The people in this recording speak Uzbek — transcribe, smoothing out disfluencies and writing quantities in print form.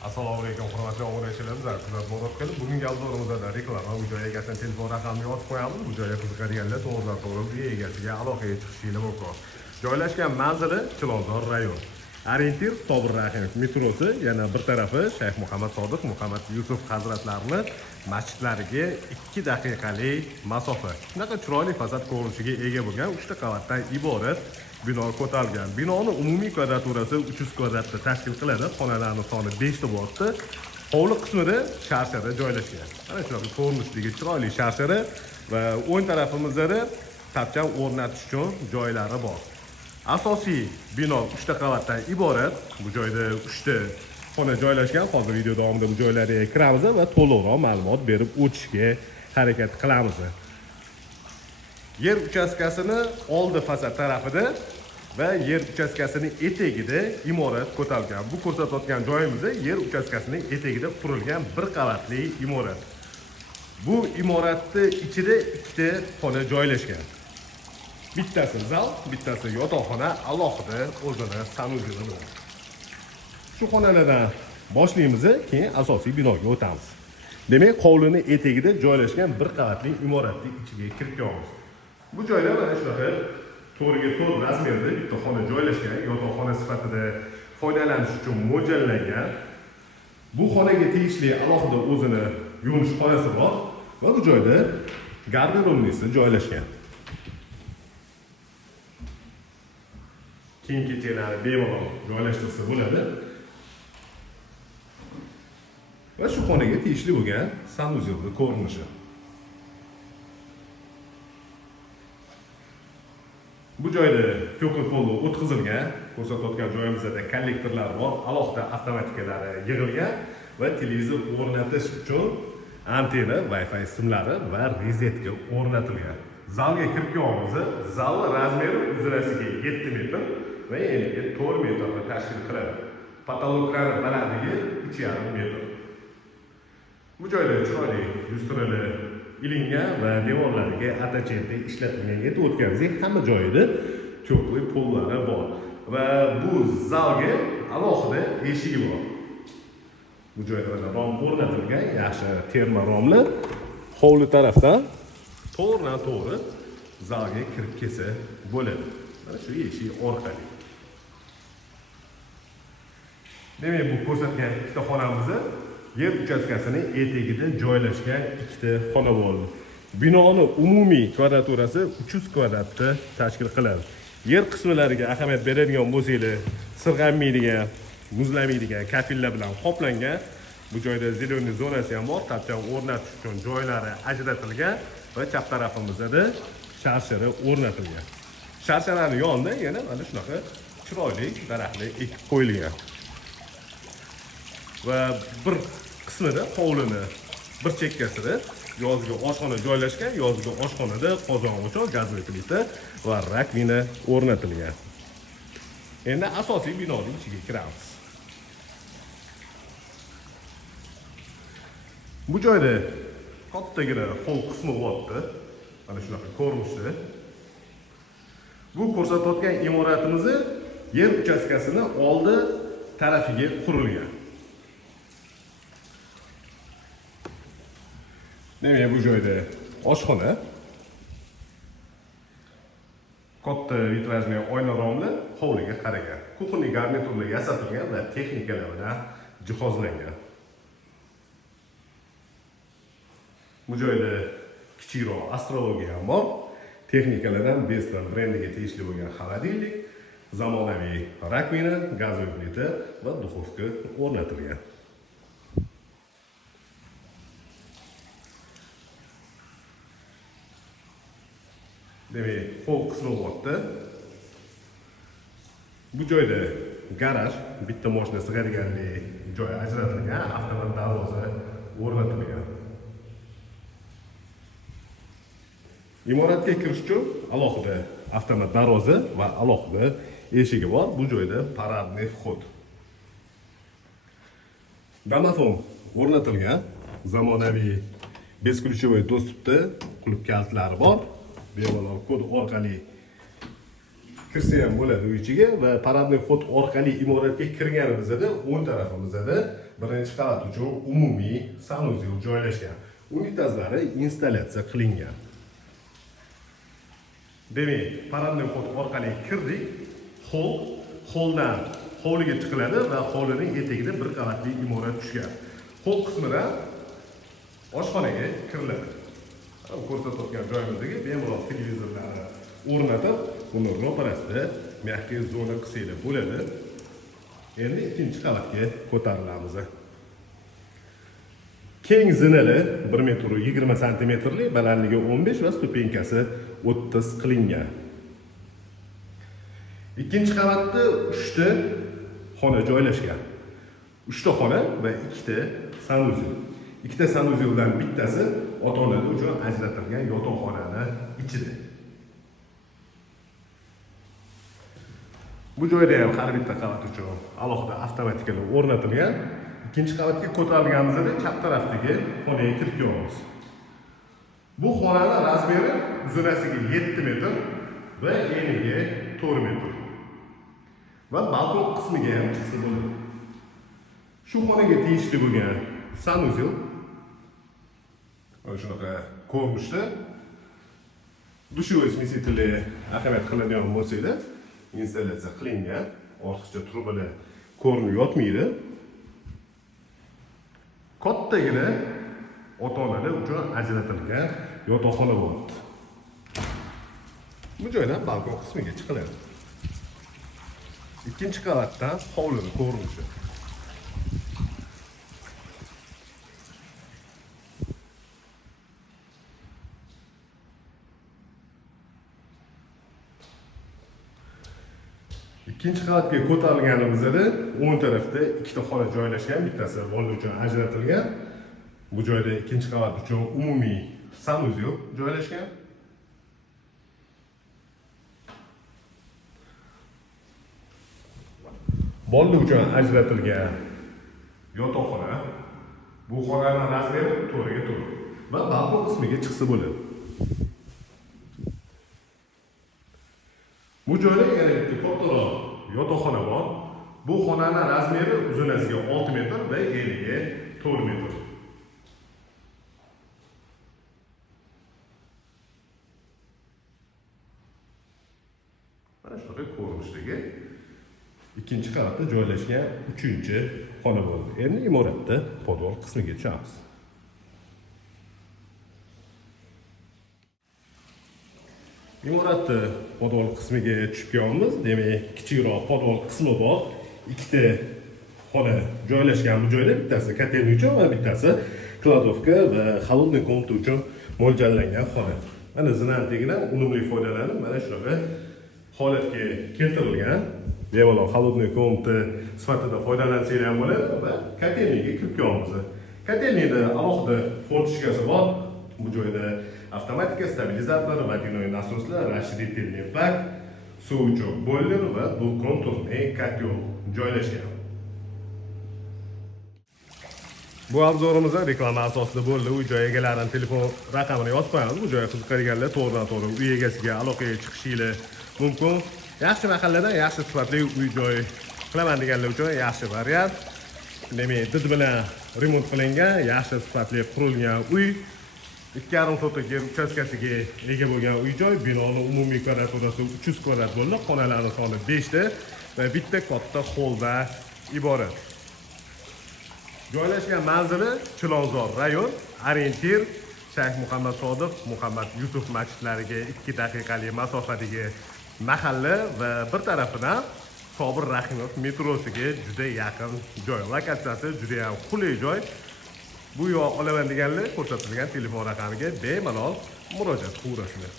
Assalomu alaykum, hurmatli obunachilarimiz. Kuzatib kelib, bugungi avzorimizda reklama bu joyga egasin telefon raqamini yozib qo'yamiz. Bu joyga qiziqadiganlar to'g'ridan-to'g'ri egasiga aloqaga chiqishingiz mumkin. Joylashgan manzili Chilonzor rayon. Orientir Sobir Rahimov metrosi, yana bir tarafi Shayx Muhammad Sodiq Muhammad Yusuf hazratlarining masjidlariga 2 daqiqalik masofa. Shunaqa chiroyli fasad ko'rinishiga ega bo'lgan 3 ta qavatdan iborat bino ko'tarilgan. Binoning umumiy kvadraturasi 300 kvadratni tashkil qiladi. Xonalarning soni 5 ta bo'ldi. Hovli qismida sharshara joylashgan. Mana shunaqa ko'rinishdagi chiroyli sharshara va o'ng tarafimizda tapcham o'rnatish uchun joylari bor. Asosiy bino 3 ta qavatdan iborat. Bu joyda 3 ta xona joylashgan. Hozir video davomida bu joylarga kiramiz va to'liqroq ma'lumot berib o'tishga harakat qilamiz. Yer uchastkasini oldi fasad tarafida va yer uchastkasining etagida imorat ko'tarilgan. Bu ko'rsatayotgan joyimizda yer uchastkasining etagida qurilgan bir qavatli imorat. Bu imoratning ichida 2 ta xona joylashgan. Bittasi zal, bittasi yotoqxona, alohida o'zini sanuzili bor. Shu xonalardan boshlaymiz, keyin asosiy binoga o'tamiz. Demak, hovlining etagida joylashgan bir qavatli imoratning ichiga kirib kelamiz. Bu joyda mana shunaqa 4x4 razmerda bitta xona joylashgan, yotoqxona sifatida foydalanish uchun mo'ljallangan. Bu xonaga tegishli alohida o'zini yuvinish xonasi bor va bu joyda garderobnisi joylashgan. Kiyim-kechaklarni bemalol joylashtirsa bo'ladi. Va shu xonaga tegishli bo'lgan sanuzelning ko'rinishi. Bu joyda to'qi polni o'tkazilgan, ko'rsatayotgan joyimizda kollektorlar bor, alohida avtomatikalari yig'ilgan va televizor o'rnatish uchun antena, Wi-Fi simlari va rozetka o'rnatilgan. Zalga kirib kelamiz. Zal razmeri uzrasiga 7 metr va eniga 4 metrni tashkil qiladi. Patologlar balandligi 3,5 metr. Bu joyda chiroyli lyustralar ilingan va devorlariga attachenti ishlatilgan. Yetib o'tganingizda hamma joyida to'qli pollari bor va bu zalga alohida eshigi bor. Bu joyda rom o'rnatilgan, yaxshi terma romlar. Hovli tarafdan to'g'ri zalga kirib kelsa bo'ladi. Mana shu eshik orqali. Demak, bu ko'rsatgan ikkita xonamiz yer uchastkasining etagida joylashgan 2 ta xona bo'ldi. Binoning umumiy kvadraturasi 300 kvadratni tashkil qiladi. Yer qismlariga ahamiyat beradigan bo'lsangiz, sirg'anmaydigan, muzlamaydigan kafillar bilan qoplangan. Bu joyda zeleniy zonasi ham bor, tapcham o'rnatish uchun joylari ajratilgan va chap tarafimizda sharshara o'rnatilgan. Sharsharaning yonida yana mana shunaqa chiroyli daraxtlar ekib qo'yilgan. Va bir qismida hovlini bir chekkasida yozgi oshxona joylashgan. Yozgi oshxonada qozon o'choq, gazli plita va rakvina o'rnatilgan. Endi asosiy binoning ichiga kiramiz. Bu joyda kattagina hol qismi bo'lyapti. Mana shunaqa ko'rinishda. Bu ko'rsatayotgan imoratimiz yer uchastkasini oldi tarafiga qurilgan. Demak, bu joyda oshxona, katta vitrajli oyna romli hovliga qaragan. Kuxonli garniturlar yasatilgan va texnikalar bilan jihozlangan. Bu joyda kichikroq astrologiya ham bor. Texnikalardan Bestron brendiga tegishli bo'lgan xolodilnik, zamonaviy rakvina, gazli plita va duxovka o'rnatilgan. Demak, hol qismi bo'lyapti. Bu joyda garaj, bitta mashina sig'adiganlik joy ajratilgan, avtomat darvoza o'rnatilgan. Imoratga kirish uchun alohida avtomat darvoza va alohida eshigi bor. Bu joyda paradniy vxod. Domofon o'rnatilgan, zamonaviy besключевой доступda qulf kaltlari bor. Bemalol kod orqali kirsa ham bo'ladi uy ichiga va paradniy xod orqali imoratga kirganimizda o'ng tarafimizda birinchi qavat uchun umumiy sanuzel joylashgan. Unitazlari installyatsiya qilingan. Demak, paradniy xod orqali kirdik. Holdan hovliga chiqiladi va hovlining etagida bir qavatli imorat tushgan. Hol qismidan oshxonaga kiriladi. Ko'rsatayotgan joyimizdagi bemalol televizorlarni o'rnatib, buni ro'parasida mehkiy zona qilsak bo'ladi. Endi ikkinchi qavatga ko'tarilamiz. Keng zinali 1 m 20 cm, balandligi 15 va stupenkasi 30 qilingan. Ikkinchi qavatda 3 ta xona joylashgan. 3 ta xona va 2 ta sanuzel. 2 ta sanuzeldan bittasi ota-onalar uchun ajratilgan yotoqxonani ichida. Bu joyda ham har bitta qavat uchun alohida avtomatikalar o'rnatilgan. Ikkinchi qavatga ko'tarilganimizda chap tarafdagi xonaga kirib kelamiz. Bu xonaning razmeri uzunasiga 7 metr va eniga 4 metr. Va balkon qismiga ham chiqsa bo'ladi. Shu xonaga tegishli bo'lgan sanuzel shunaqa ko'rinishda dushovой смесители ahamiyat qiladigan bo'lsa-da, installyatsiya qilingan, ortiqcha trubalar ko'rinib yotmaydi. Kattagina ota-onalar uchun ajratilgan yotoqxona bo'ladi. Bu joydan balkon qismiga chiqiladi. Ikkinchi qavatdan hovlining ko'rinishi. Ikkinchi qavatga ko'tarilganimizda o'ng tarafda 2 ta xona joylashgan, bittasi bolalar uchun ajratilgan. Bu joyda ikkinchi qavat uchun umumiy sanuzel joylashgan. Bolalar uchun ajratilgan yotoqxona. Bu xonaning razmeri 4 ga 4 va balkon qismiga chiqsa bo'ladi. Bu joyda yana bitta kattaroq yotoqxona bor. Bu xonaning razmeri uzunasiga 6 metr va eniga 4 metr. Mana shunaqa ko'rinishdagi ikkinchi qavatda joylashgan 3-xona bo'ldi. Endi imoratda podval qismiga tushamiz. Imoratda podval qismiga tushib kelamiz. Demak, kichikroq podval qismi bor. 2 ta xona joylashgan bu joyda, bittasi kotelniy uchun va bittasi kladovka va холодный komnata uchun mo'ljallangan xona. Mana zinanligidan unumli foydalanib, mana shunaqa holatga keltirilgan. Bemalol холодный komnata sifatida foydalansanglar ham bo'ladi va kotelniyga kirib kelamiz. Kotelniyda alohida fortishkasi bor. Bu joyda avtomatika, stabilizator, водяной насосlar, расширительный bak, suvchoq boiler va двухконтурный kotel joylashgan. Bu obzorimizda reklama asosida bo'ldi. Uy joy egalarining telefon raqamini yozib qo'yamiz. Bu joyga qiziqadiganlar to'g'ridan-to'g'ri uy egasiga aloqaga chiqishingiz mumkin. Yaxshi mahalladan yaxshi sifatli uy joy qilaman deganlar uchun yaxshi variant. Demak, did bilan remont qilingan, yaxshi sifatli qurilgan uy. 2,5 sotka yer uchastkasiga ega bo'lgan uy joy. Binoning umumiy kvadraturasi 300 kvadrat bo'ldi. Xonalarning soni 5 ta va bitta katta holdan iborat. Joylashgan manzili Chilonzor rayon, orientir Shayx Muhammad Sodiq, Muhammad Yusuf masjidlariga 2 daqiqalik masofadagi mahalla va bir tarafidan Sobir Rahimov metrosiga juda yaqin joy. Lokatsiyasi juda ham qulay joy. Bu yoq olaman deganlar ko'rsatilgan telefon raqamiga bemalol murojaat qilaverasizlar.